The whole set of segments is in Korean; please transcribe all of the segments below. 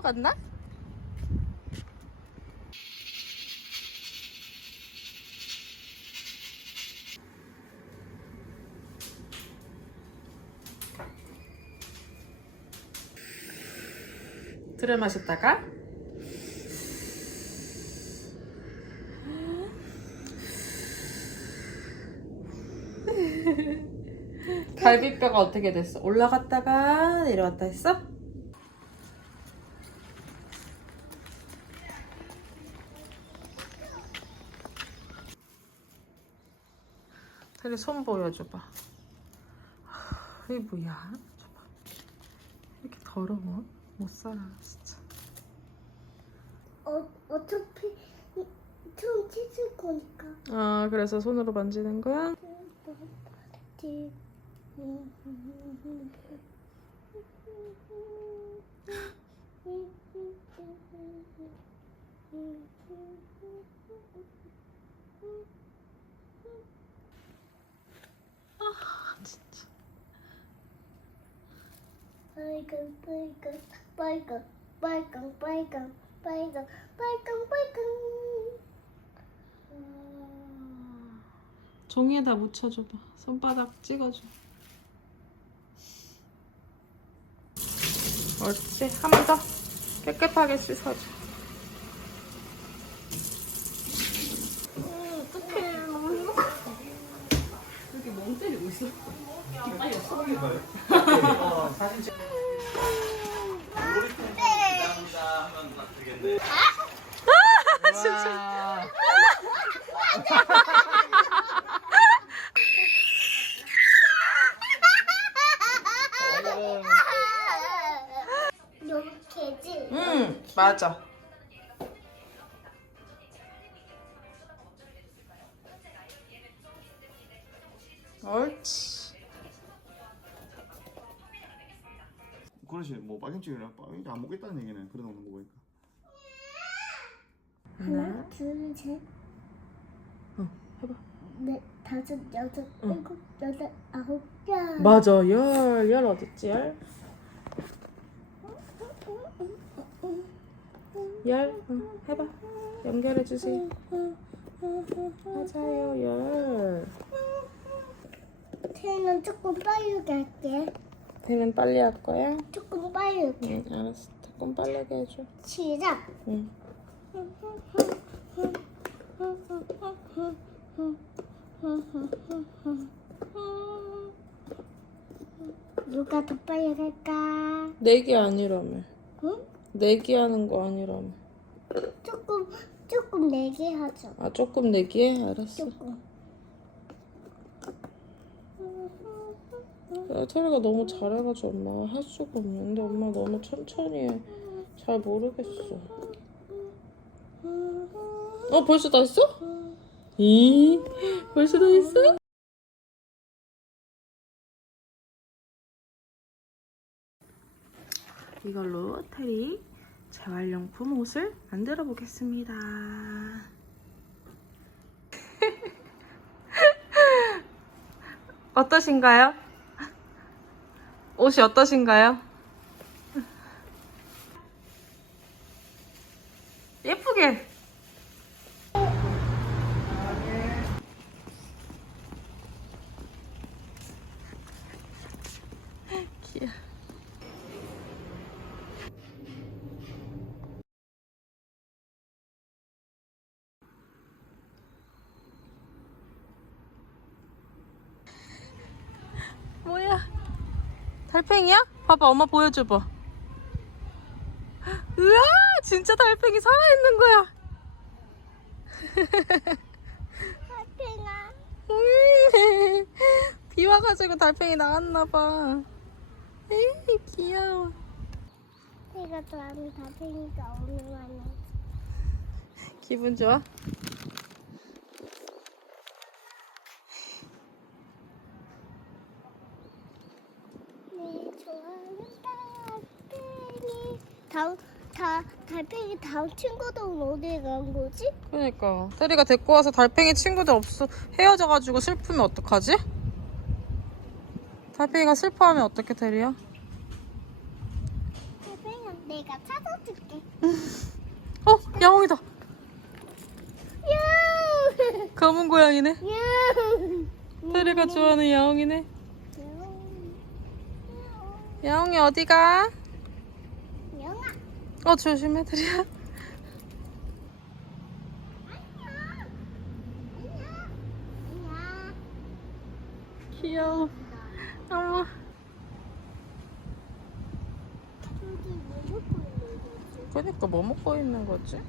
먹었나? 들을 마셨다가 갈비뼈가 어떻게 됐어? 올라갔다가 내려왔다 했어? 테리 손 보여줘봐. 하, 이게 뭐야? 이렇게 더러워? 못 살아 진짜. 어, 어차피 이- 좀 찢을 거니까. 아 그래서 손으로 만지는 거야? 진짜. 빨강 빨강 빨강 빨강 빨강 빨강 빨강 빨강 종이에다 묻혀줘봐. 손바닥 찍어줘. 옳지. 한 번 더. 깨끗하게 씻어줘. 음, 어떡해. 너무 행복했어. 이렇게 멍 때리고 있어. 기빨렸어. 이렇게지? 응, 맞아. 옳지. 그렇지 뭐 빠김치나 빠김치 안 먹겠다는 얘기는 그런 거 먹으니까 하나 둘 셋 어, 해봐. 넷 다섯 여섯 응. 일곱 여덟 아홉 열 맞아, 열, 열 어딨지, 열? 열, 응, 해봐. 연결해주세요. 맞아요, 열. 태는 조금 빠르게 할게 걔는 빨리 할 거야? 조금 빠르게 응, 알았어. 조금 빠르게 해줘. 시작 응. 누가 더 빨리 갈까? 내기 아니라며. 응? 내기 하는 거 아니라며. 조금 조금 내게 하죠. 아, 조금 내기해? 알았어. 조금. 야, 테리가 너무 잘해가지고 엄마가 할 수가 없는데 엄마 너무 천천히 해. 잘 모르겠어. 어, 벌써 다 했어? 이 벌써 다 했어? 이걸로 테리 재활용품 옷을 만들어 보겠습니다. 어떠신가요? 옷이 어떠신가요? 예쁘게. 귀여워. 뭐야? 달팽이야? 봐봐, 엄마 보여줘봐. 우와, 진짜 달팽이 살아있는 거야. 하핑아. 음, 비 와가지고 달팽이 나왔나봐. 에이, 귀여워. 내가 좋아하는 다빈이가 오늘 왔네. 기분 좋아? 네, 좋아하는 달팽이. 다음, 다, 달팽이 다음 친구들은 어디에 간 거지? 그러니까 테리가 데리고 와서 달팽이 친구들 없어 헤어져가지고 슬프면 어떡하지? 달팽이가 슬퍼하면 어떡해 테리야? 달팽이가 내 내가 찾아줄게. 어, 야옹이다. 야! 검은 고양이네. 야! 테리가 좋아하는 야옹이네. 야옹이 어디가? 어, 조심해. 안녕. 귀여워. 어머. 그러니까 뭐 먹고 있는 거지?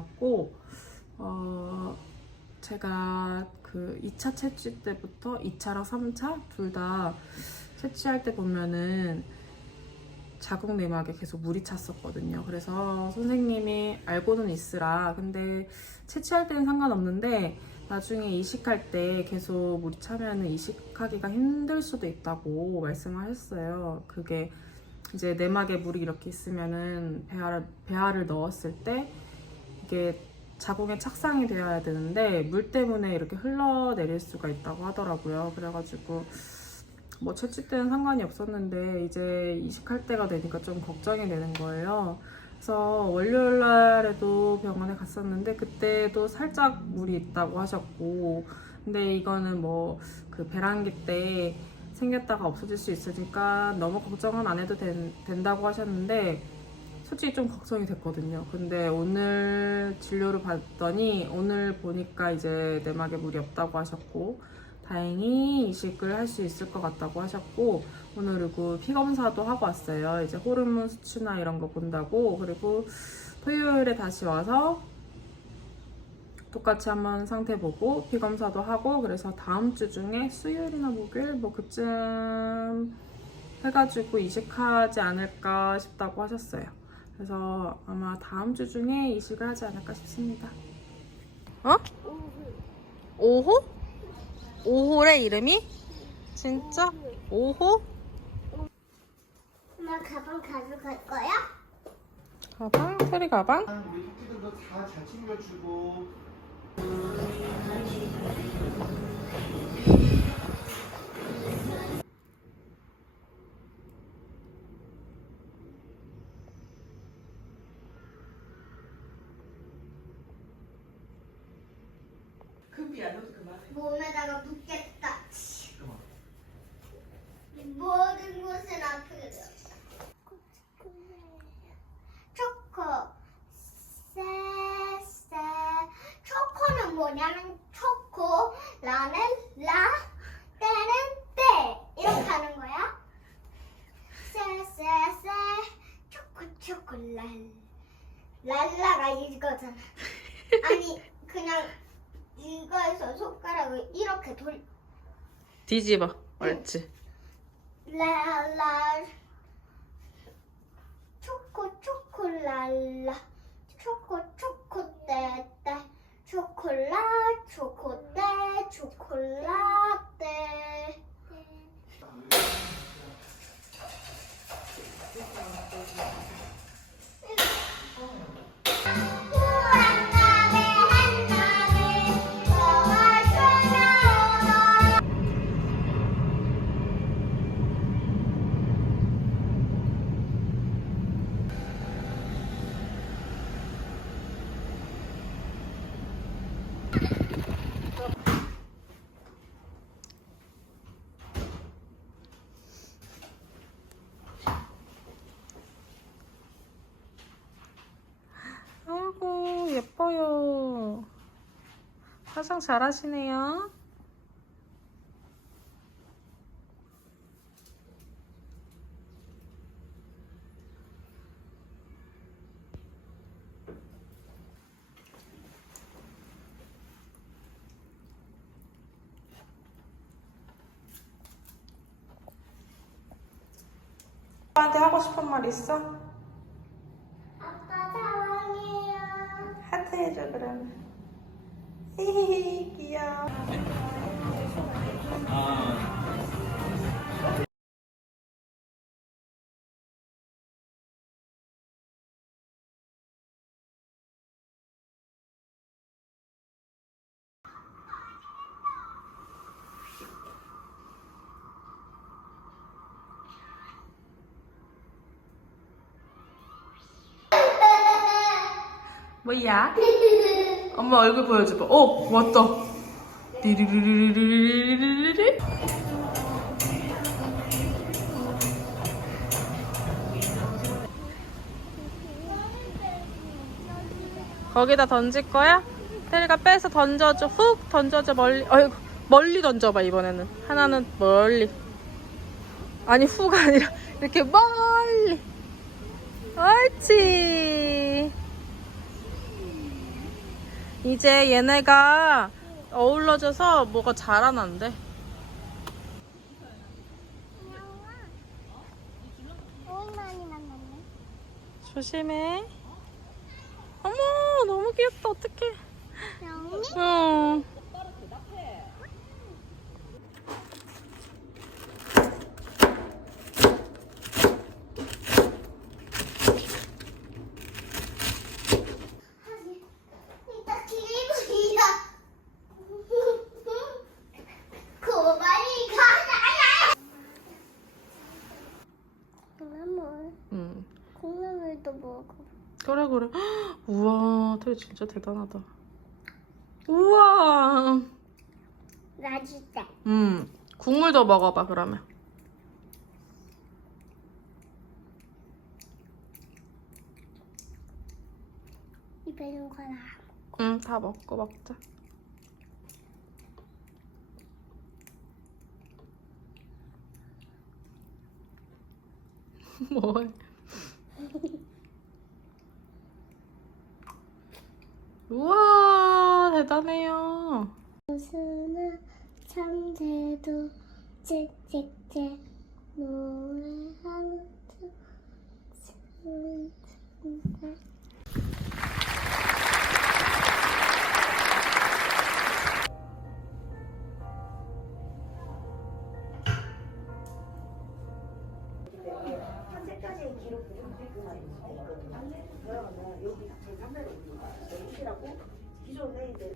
다녀왔고, 어, 제가 그 2차 채취 때부터 2차랑 3차 둘 다 채취할 때 보면은 자궁 내막에 계속 물이 찼었거든요. 그래서 선생님이 알고는 있으라. 근데 채취할 때는 상관없는데 나중에 이식할 때 계속 물이 차면은 이식하기가 힘들 수도 있다고 말씀하셨어요. 그게 이제 내막에 물이 이렇게 있으면은 배아를, 배아를 넣었을 때 이게 자궁에 착상이 되어야 되는데 물 때문에 이렇게 흘러내릴 수가 있다고 하더라고요. 그래가지고 뭐 채취 때는 상관이 없었는데 이제 이식할 때가 되니까 좀 걱정이 되는 거예요. 그래서 월요일 날에도 병원에 갔었는데 그때도 살짝 물이 있다고 하셨고 근데 이거는 뭐 그 배란기 때 생겼다가 없어질 수 있으니까 너무 걱정은 안 해도 된, 된다고 하셨는데 솔직히 좀 걱정이 됐거든요. 근데 오늘 진료를 받더니 오늘 보니까 이제 내막에 물이 없다고 하셨고 다행히 이식을 할 수 있을 것 같다고 하셨고 오늘 그리고 피 검사도 하고 왔어요. 이제 호르몬 수치나 이런 거 본다고 그리고 토요일에 다시 와서 똑같이 한번 상태 보고 피 검사도 하고 그래서 다음 주 중에 수요일이나 목요일 뭐 그쯤 해가지고 이식하지 않을까 싶다고 하셨어요. 그래서 아마 다음 주 중에 이식을 하지 않을까 싶습니다. 어? 오호? 오호래 이름이? 진짜? 오호? 엄마 가방 가져갈 거야? 가방? 테리 가방? 우리 토끼들도 다 잘 챙겨주고 몸에다가 묻겠다. 모든 곳은 아프죠. 초코, 세세. 초코는 뭐냐면 초코, 라는 라, 때는 때 이렇게 하는 거야. 세세세. 초코 초콜랄. 랄라가 이거잖아. 아니 그냥 이거에서 손가락을 이렇게 돌. 뒤집어. 옳지. 랄라 초코 초콜랄라 귀여워요. 화장 잘 하시네요. 오빠한테 하고 싶은 말 있어? 해줘 그러면. 히히히 귀여워. 뭐야? 엄마 얼굴 보여줘봐. 오 왔다. 리리리리리리리리리. 거기다 던질 거야? 테리가 빼서 던져줘. 훅 던져줘 멀리. 어이구 멀리 던져봐 이번에는. 하나는 멀리. 아니 훅 아니라 이렇게 멀리. 옳지. 이제 얘네가 어울러져서 뭐가 자라난대. 조심해. 어머, 너무 귀엽다. 어떡해. 영이? 응. 이따 기분이야. 고마리 가나야. 콩나물, 응. 콩나물도 먹어. 그래, 그래. 헉, 우와, 테리 진짜 대단하다. 우와. 맛있다. 음. 국물 더 먹어봐, 그러면. 입에 거라. 응, 다 먹고 먹자. 不会 그러면 여기 제300을 여기라고 기존에 이제